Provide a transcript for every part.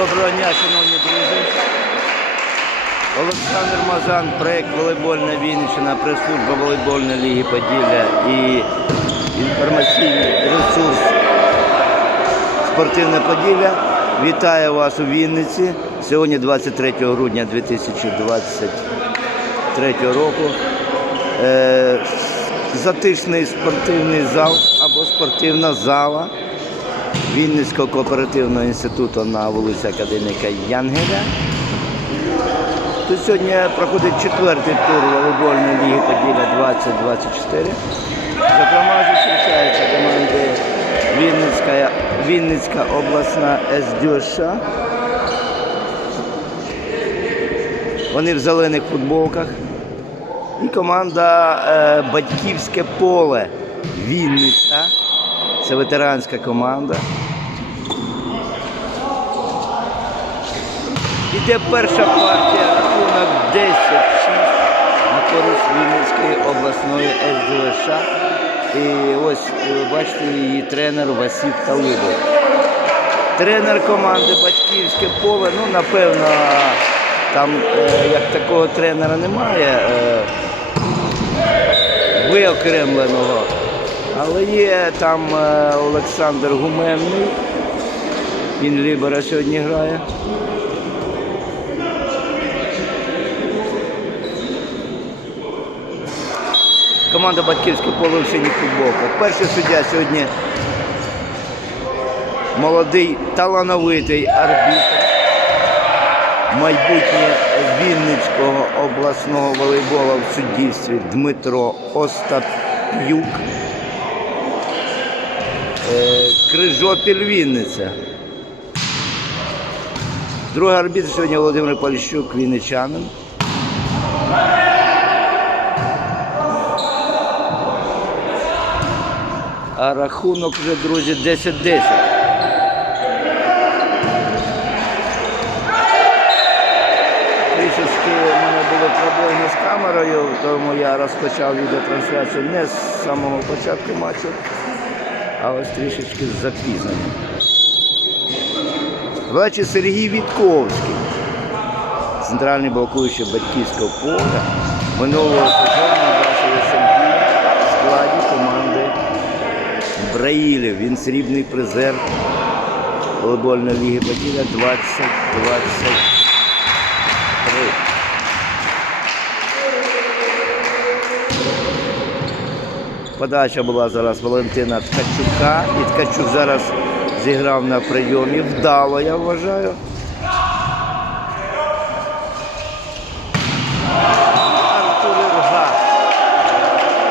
Доброго дня, шановні друзі. Олександр Мазан, проєкт Волейбольна Вінниччина, прес-служба волейбольної ліги Поділля і інформаційний ресурс Спортивне Поділля. Вітаю вас у Вінниці. Сьогодні 23 грудня 2023 року. Е, затишний спортивний зал або спортивна зала Вінницького кооперативного інституту на вулиці Академіка Янгеля. Тут сьогодні проходить четвертий тур волейбольної ліги Поділля 2024. Зокрема, зустрічаються команди Вінницька, Вінницька обласна СДШ. Вони в зелених футболках. І команда е, Батьківське поле Вінниця. Це ветеранська команда. Іде перша партія, рахунок 10-6 на користь Вінницької обласної СДШ. І ось ви бачите її тренер Василь Талибов. Тренер команди Батьківське поле, ну напевно, там е, як такого тренера немає е, виокремленого. Але є там е, Олександр Гуменний. Він Лібера сьогодні грає. Команда Батьківське поле в синіх. Перший суддя сьогодні молодий, талановитий арбітр. Майбутнє Вінницького обласного волейболу в суддівстві Дмитро Остап'юк. Е, Крижопіль Вінниця. Другий арбітр сьогодні Володимир Поліщук, вінничанин. А рахунок вже, друзі, 10-10. Трішечки в мене були проблеми з камерою, тому я розпочав відеотрансляцію не з самого початку матчу, а ось трішечки з запізненням. Бачу Сергій Вітковський, центральний блокуючий батьківського поля. Минулого сезону бачили Сергій в складі команди Браїлів. Він срібний призер волейбольної ліги Поділля 2023. Подача була зараз Валентина Ткачука. І Ткачук зараз зіграв на прийомі. Вдало, я вважаю. Артур Ірга.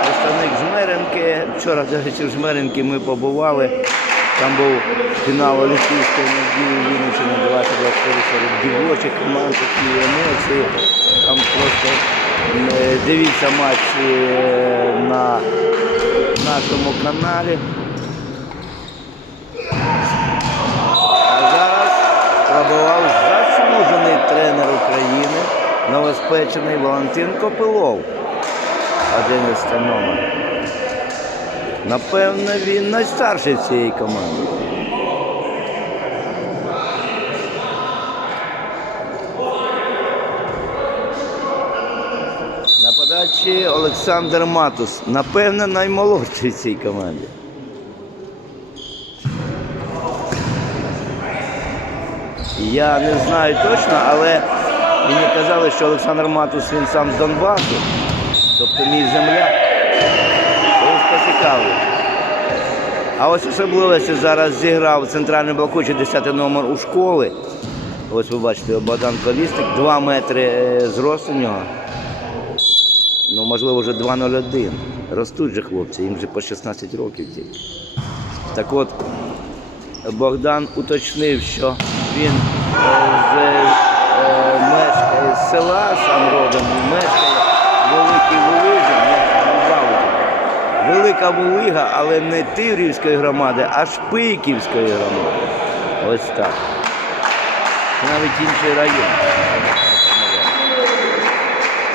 Представник Жмеренки. Вчора, речі, в Жмеренки ми побували. Там був фінал Олімпійської надії Вінниччини 2024 серед дівочих команд, такі емоції. Там просто е, дивіться матчі е, на нашому каналі. А зараз пробував заслужений тренер України, новоспечений Валентин Копилов. 11 номер. Напевно, він найстарший цієї команди. На подачі Олександр Матус. Напевно, наймолодший в цій команді. Я не знаю точно, але мені казали, що Олександр Матус він сам з Донбасу, тобто мій земляк. Поцікавив. А ось особливості зараз зіграв центральний блокуючий 10 номер у школи. Ось ви бачите, Богдан Колістик, 2 метри е, зросту нього. Ну, можливо, вже 2,01. Ростуть же хлопці, їм вже по 16 років тільки. Так от, Богдан уточнив, що він е, з, е, мешкає з села, сам родом мешкає в Великій Волизі, не Бавлі. Велика Волига, але не Тиврівської громади, а Шпиківської громади. Ось так. Навіть інший район.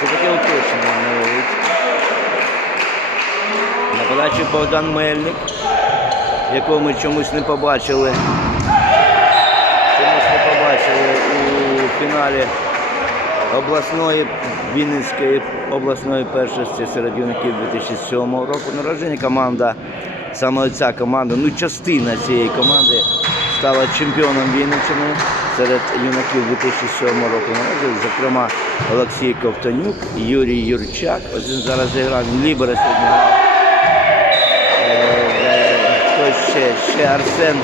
Це таке уточнення невеличке. На подачі Богдан Мельник, якого ми чомусь не побачили. Чомусь не побачили у фіналі обласної Вінницької обласної першості серед юнаків 2007 року народження. Команда, саме ця команда, ну частина цієї команди стала чемпіоном Вінниччини серед юнаків 2007 року народження. Зокрема, Олексій Ковтонюк, Юрій Юрчак. Ось він зараз зіграв, лібера сьогодні. Е, е, ще? Ще Арсен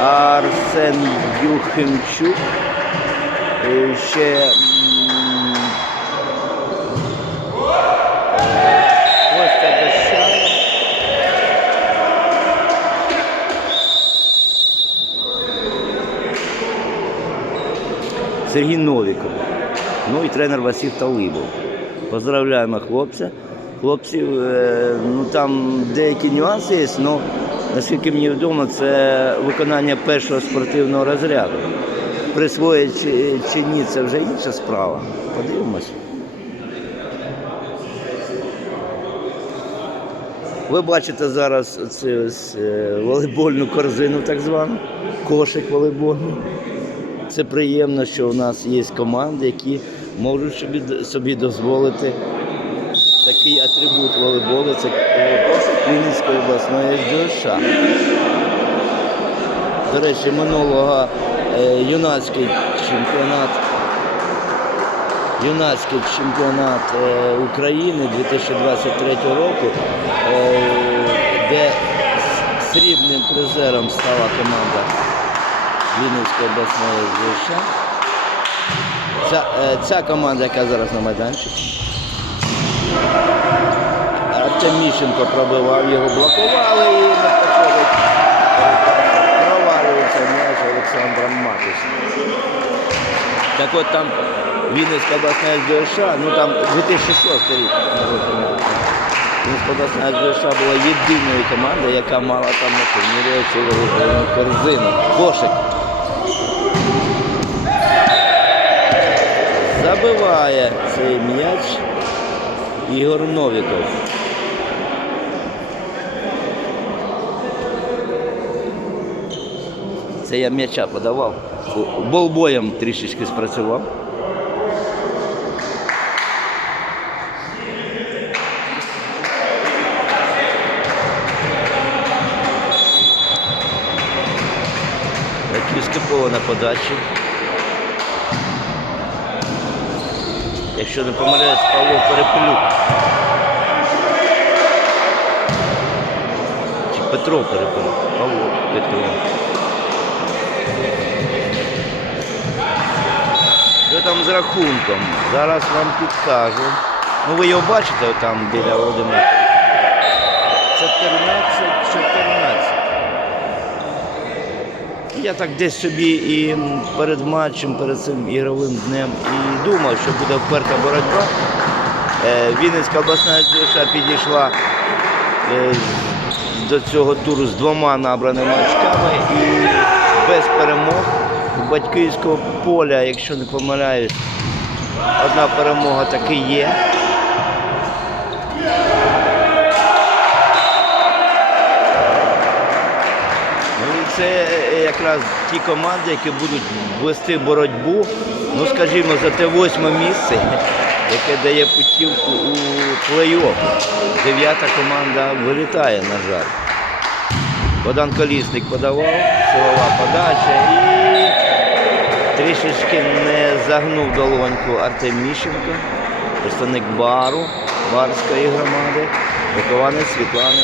Арсен Юхимчук. Ще Сергій Новіков. Ну і тренер Василь Талибов. Поздравляємо хлопця. Хлопців, е, ну там деякі нюанси є, але наскільки мені відомо, це виконання першого спортивного розряду. Присвоїть чи ні, це вже інша справа. Подивимось. Ви бачите зараз цю е, волейбольну корзину, так звану, кошик волейбольний. Це приємно, що у нас є команди, які можуть собі, собі дозволити такий атрибут волейболу. Це Вінницької обласної СДШ. До речі, минулого е, юнацький чемпіонат, юнацький чемпіонат е, України 2023 року, е, де срібним призером стала команда Вінницької обласної ЗШ. Ця, е, ця команда, яка зараз на майданчику. Артем Міщенко пробивав, його блокували і не проходить. Провалюється м'яч Олександром Матусом. Так от там Вінницька обласна СДШ, ну там 2006 рік. Вінницька обласна СДШ була єдиною командою, яка мала там цю корзину. Кошик. Забиває цей м'яч Ігор Новіков. Це я м'яча подавав. Болбоєм трішечки спрацював. Київська на подачі. Якщо не помиляюсь, Павло Перепелюк. Чи Петро Перепелюк? Павло Петро. Що там з рахунком? Зараз вам підкажу. Ну ви його бачите там біля Володимира. 14-14. Я так десь собі і перед матчем, перед цим ігровим днем і думав, що буде вперта боротьба. Е, Вінницька обласна ДШ підійшла е, до цього туру з двома набраними очками і без перемог батьківського поля, якщо не помиляюсь, одна перемога таки є. Ну, це якраз ті команди, які будуть вести боротьбу, ну скажімо, за те восьме місце, яке дає путівку у плей-офф. Дев'ята команда вилітає, на жаль. Богдан Колісник подавав, силова подача і трішечки не загнув долоньку Артем Міщенко, представник бару, барської громади, вихованець Світлани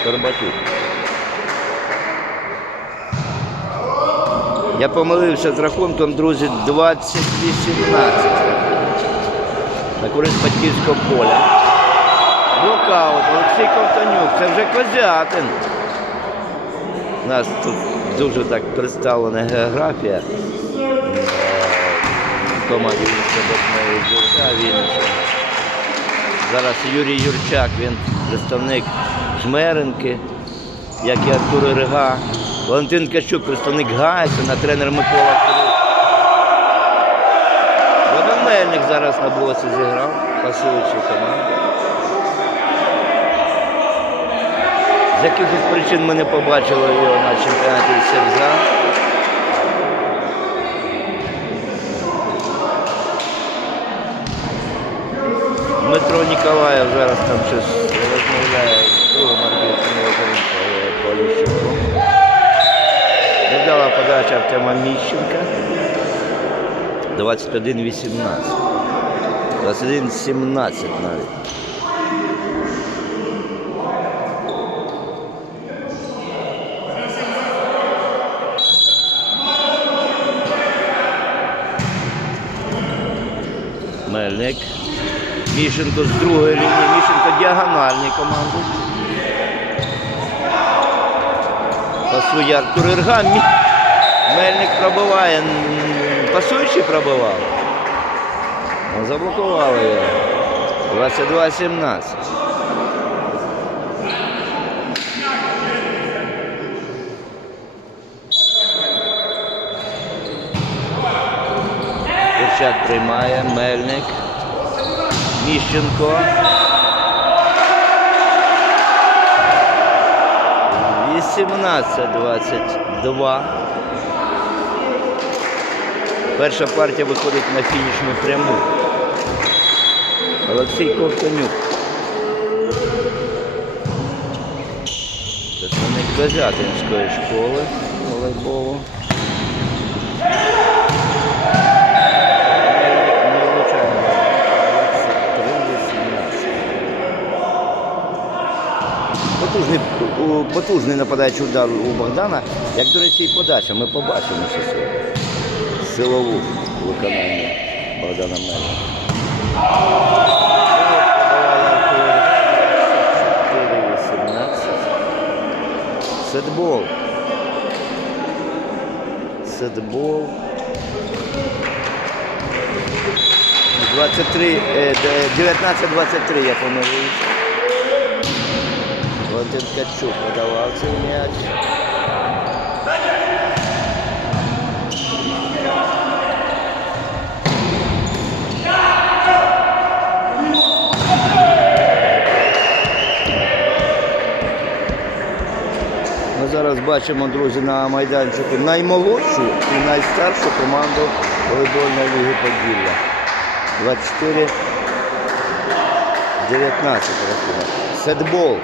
Скорбатюк. Я помилився з рахунком, друзі, 20-18 на користь батьківського поля. Блокаут, Олексій Ковтонюк, це вже Козятин. У нас тут дуже так представлена географія Вінницької обласної Вінниччини. Зараз Юрій Юрчак, він представник Жмеренки, як і Артур Рига. Валентин Качук, представник Гайсена, тренер Микола. Богдан Мельник зараз на блоці зіграв, пасуючи команду. З якихось причин ми не побачили його на чемпіонаті Серза. Дмитро Ніколаєв зараз там щось Подача Артема Міщенка. 21-18. 21-17 навіть. Мельник. Міщенко з другої лінії. Міщенко діагональні команди. Пасує Артур Ірган. Мельник пробиває. Пасуючий пробивав. Заблокували його. 22-17. Курчак приймає, Мельник. Міщенко. 18-22. Перша партія виходить на фінішну пряму. Олексій Ковтонюк. Представник Козятинської школи волейболу. Не влучає. 23-18. Потужний, потужний нападаючий удар у Богдана, як, до речі, і подача. Ми побачимо сьогодні. Силову виконання Богдана Мельника. Сетбол. Сетбол. 23, е, 19-23 я помилився. Валентин Ткачук подавав цей м'яч. Ми зараз бачимо, друзі, на майданчику наймолодшу і найстаршу команду волейбольної ліги Поділля. 24 19 рахунок. Сетбол.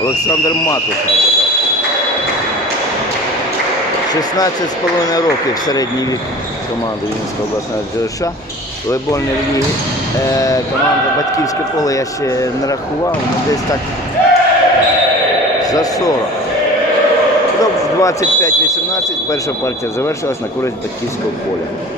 Олександр Матус нападав. 16,5 років середній вік команди Вінницької обласної ДШ. Волейбольної ліги. Е, команда Батьківське поле я ще не рахував, ну десь так за 40. Продовж 25-18 перша партія завершилась на користь батьківського поля.